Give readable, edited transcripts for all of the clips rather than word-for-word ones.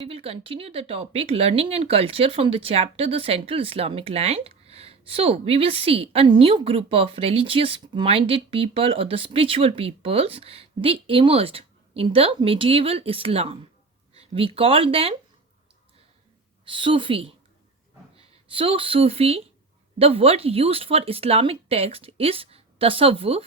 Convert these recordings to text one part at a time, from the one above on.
We will continue the topic learning and culture from the chapter The Central Islamic Land. So, we will see a new group of religious minded people or the spiritual peoples. They emerged in the medieval Islam. We call them Sufi. So, Sufi, the word used for Islamic text is tasawwuf.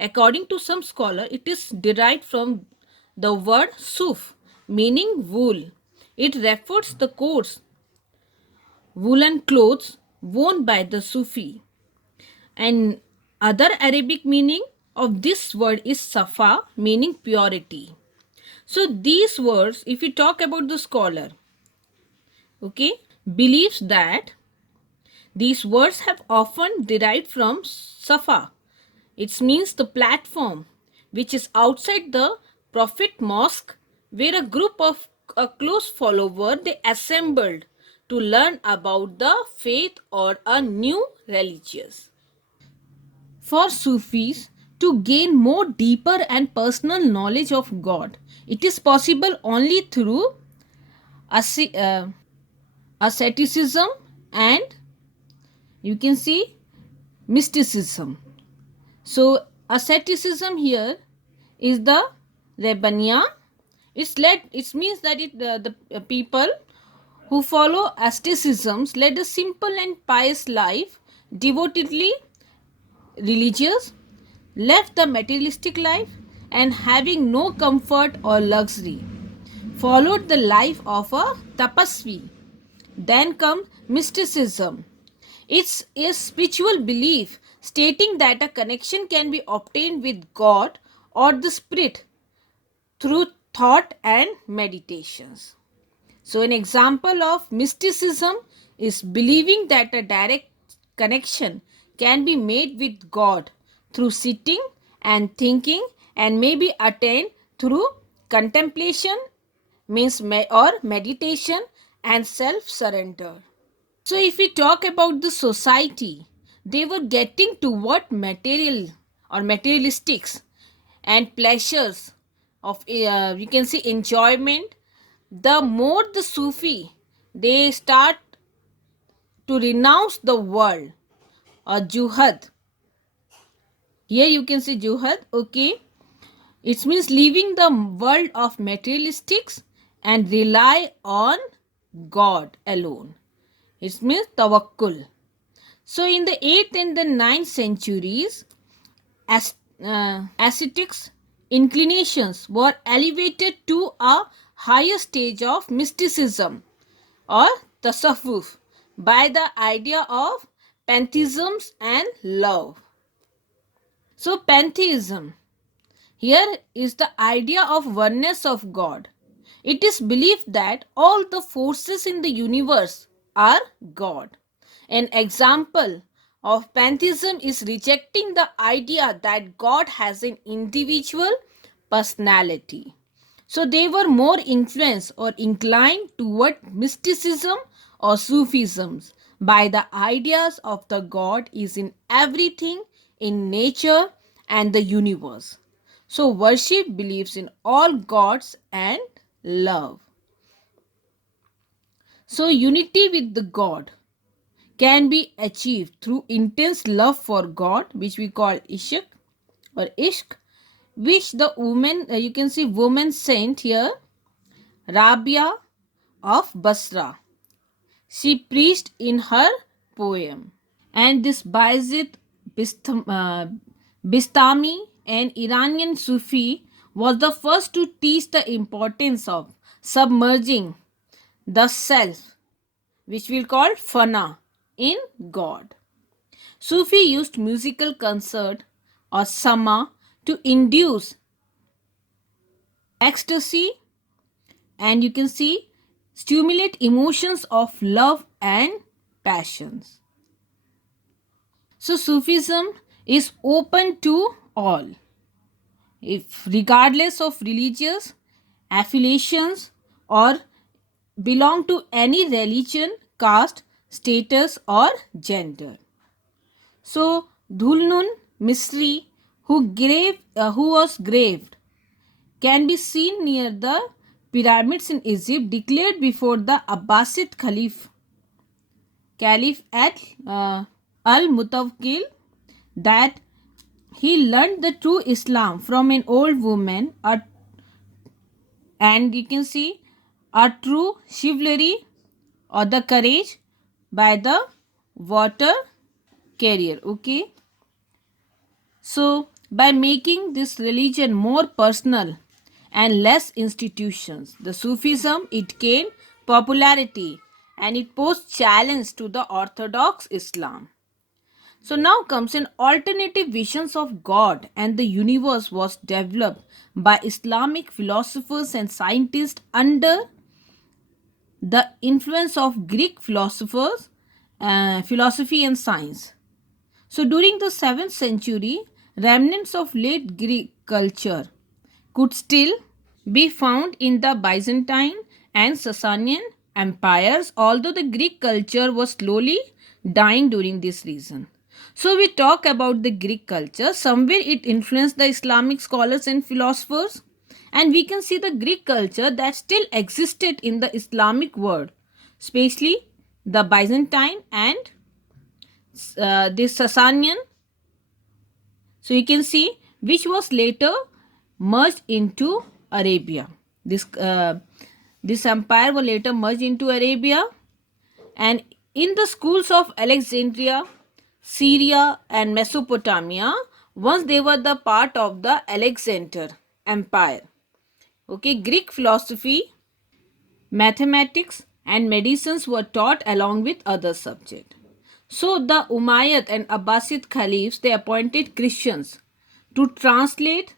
According to some scholar, it is derived from the word suf, meaning wool. It refers the coats, woolen clothes worn by the Sufi. And other Arabic meaning of this word is safa, meaning purity. So these words, if we talk about the scholar, okay, believes that these words have often derived from safa. It means the platform which is outside the Prophet Mosque, where a group of a close follower they assembled to learn about the faith or a new religious. For Sufis to gain more deeper and personal knowledge of God, it is possible only through asceticism and you can see mysticism. So asceticism here is the rebania. It means that the people who follow asceticisms led a simple and pious life, devotedly religious, left the materialistic life, and having no comfort or luxury, followed the life of a tapasvi. Then comes mysticism. It's a spiritual belief stating that a connection can be obtained with God or the Spirit through thought and meditations. So, an example of mysticism is believing that a direct connection can be made with God through sitting and thinking and may be attained through contemplation or meditation and self surrender. So, if we talk about the society, they were getting toward material or materialistics and pleasures of you can see enjoyment. The more the Sufi they start to renounce the world or juhad. Here you can see juhad. Okay, it means leaving the world of materialistics and rely on God alone. It means tawakkul. So, in the 8th and the 9th centuries, ascetics inclinations were elevated to a higher stage of mysticism or tasawwuf by the idea of pantheism and love. So, pantheism here is the idea of oneness of God. It is believed that all the forces in the universe are God. An example of pantheism is rejecting the idea that God has an individual personality. So they were more influenced or inclined toward mysticism or Sufism by the ideas of the God is in everything in nature and the universe. So worship believes in all gods and love. So unity with the God can be achieved through intense love for God, which we call ishq or ishq, which the woman, you can see woman saint here, Rabia of Basra. She preached in her poem. And this Bayezid Bistami, an Iranian Sufi, was the first to teach the importance of submerging the self, which we'll call fana, in God. Sufi used musical concert or sama to induce ecstasy and you can see stimulate emotions of love and passions. So Sufism is open to all, if regardless of religious affiliations or belong to any religion, caste, status or gender. So Dhulnun Misri, who was graved, can be seen near the pyramids in Egypt declared before the Abbasid Caliph at Al-Mutawakkil that he learned the true Islam from an old woman, and you can see a true chivalry or the courage by the water carrier. Okay, so by making this religion more personal and less institutions, the Sufism it gained popularity and it posed challenge to the orthodox Islam. So now comes an alternative visions of God and the universe was developed by Islamic philosophers and scientists under the influence of Greek philosophers, philosophy and science. So during the 7th century, remnants of late Greek culture could still be found in the Byzantine and Sasanian empires, although the Greek culture was slowly dying during this reason. So we talk about the Greek culture. Somewhere it influenced the Islamic scholars and philosophers, and we can see the Greek culture that still existed in the Islamic world, especially the Byzantine and the Sasanian. So you can see which was later merged into Arabia. This empire was later merged into Arabia, and in the schools of Alexandria, Syria and Mesopotamia, once they were the part of the Alexander Empire. Okay, Greek philosophy, mathematics and medicines were taught along with other subjects. So the Umayyad and Abbasid caliphs, they appointed Christians to translate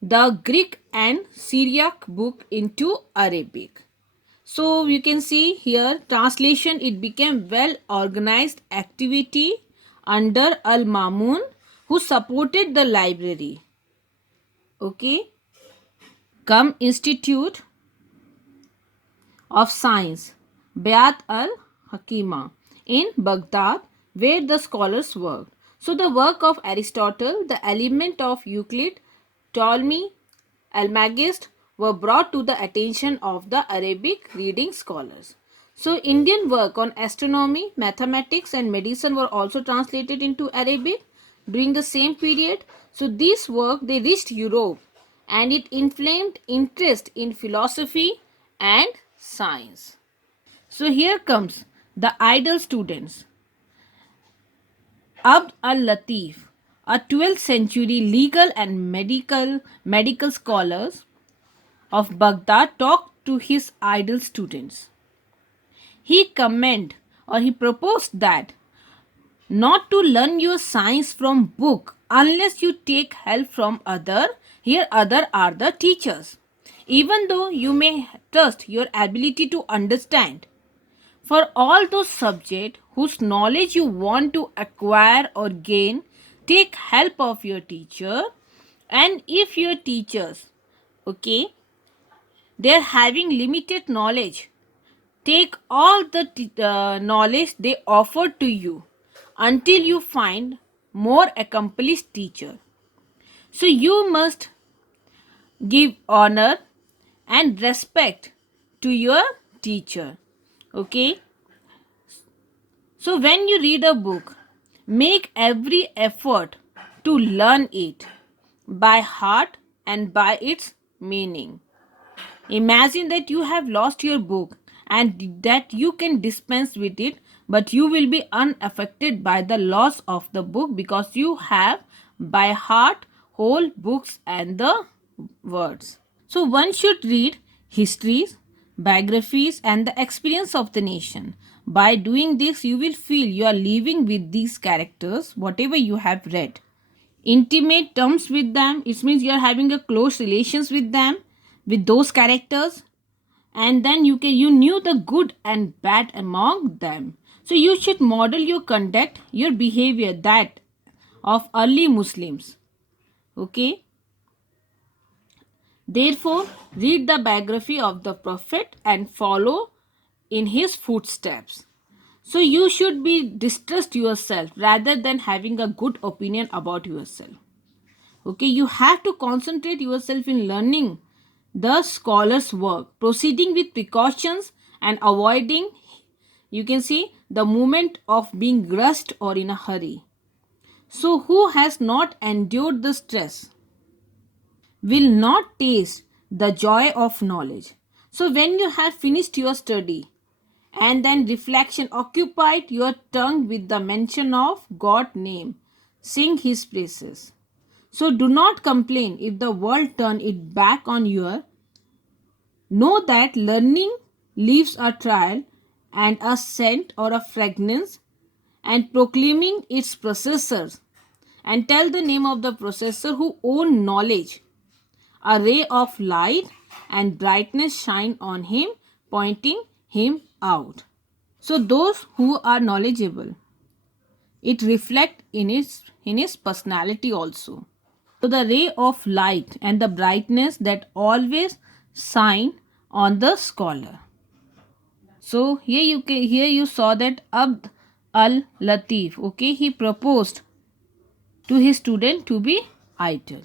the Greek and Syriac book into Arabic. So you can see here translation, it became well organized activity under Al-Mamun, who supported the library. Okay, come Institute of Science, Bayat al-Hakima in Baghdad, where the scholars worked. So the work of Aristotle, the element of Euclid, Ptolemy, Almagest were brought to the attention of the Arabic reading scholars. So Indian work on astronomy, mathematics and medicine were also translated into Arabic during the same period. So this work they reached Europe and it inflamed interest in philosophy and science. So here comes the ideal students. Abd al-Latif, a 12th century legal and medical scholars of Baghdad, talked to his idle students. He commented or he proposed that not to learn your science from book unless you take help from other. Here other are the teachers. Even though you may trust your ability to understand, for all those subjects whose knowledge you want to acquire or gain, take help of your teacher. And if your teachers, okay, they are having limited knowledge, take all the knowledge they offer to you until you find more accomplished teacher. So you must give honor and respect to your teacher. Okay, so when you read a book, make every effort to learn it by heart and by its meaning. Imagine that you have lost your book and that you can dispense with it, but you will be unaffected by the loss of the book because you have by heart whole books and the words. So one should read histories, biographies and the experience of the nation. By doing this, you will feel you are living with these characters, whatever you have read. Intimate terms with them, it means you are having a close relations with them, with those characters, and then you knew the good and bad among them. So you should model your conduct, your behavior that of early Muslims. Okay. Therefore, read the biography of the Prophet and follow in his footsteps. So you should be distrust yourself rather than having a good opinion about yourself. Okay, you have to concentrate yourself in learning the scholar's work, proceeding with precautions and avoiding, you can see, the moment of being rushed or in a hurry. So, who has not endured the stress will not taste the joy of knowledge. So, when you have finished your study and then reflection occupied your tongue with the mention of God's name, sing his praises. So, do not complain if the world turn it back on you. Know that learning leaves a trail and a scent or a fragrance, and proclaiming its processors, and tell the name of the processor who own knowledge. A ray of light and brightness shine on him, pointing him out. So those who are knowledgeable, it reflect in his personality also. So the ray of light and the brightness that always shine on the scholar. So here you saw that Abd al Latif, okay, he proposed to his student to be idle.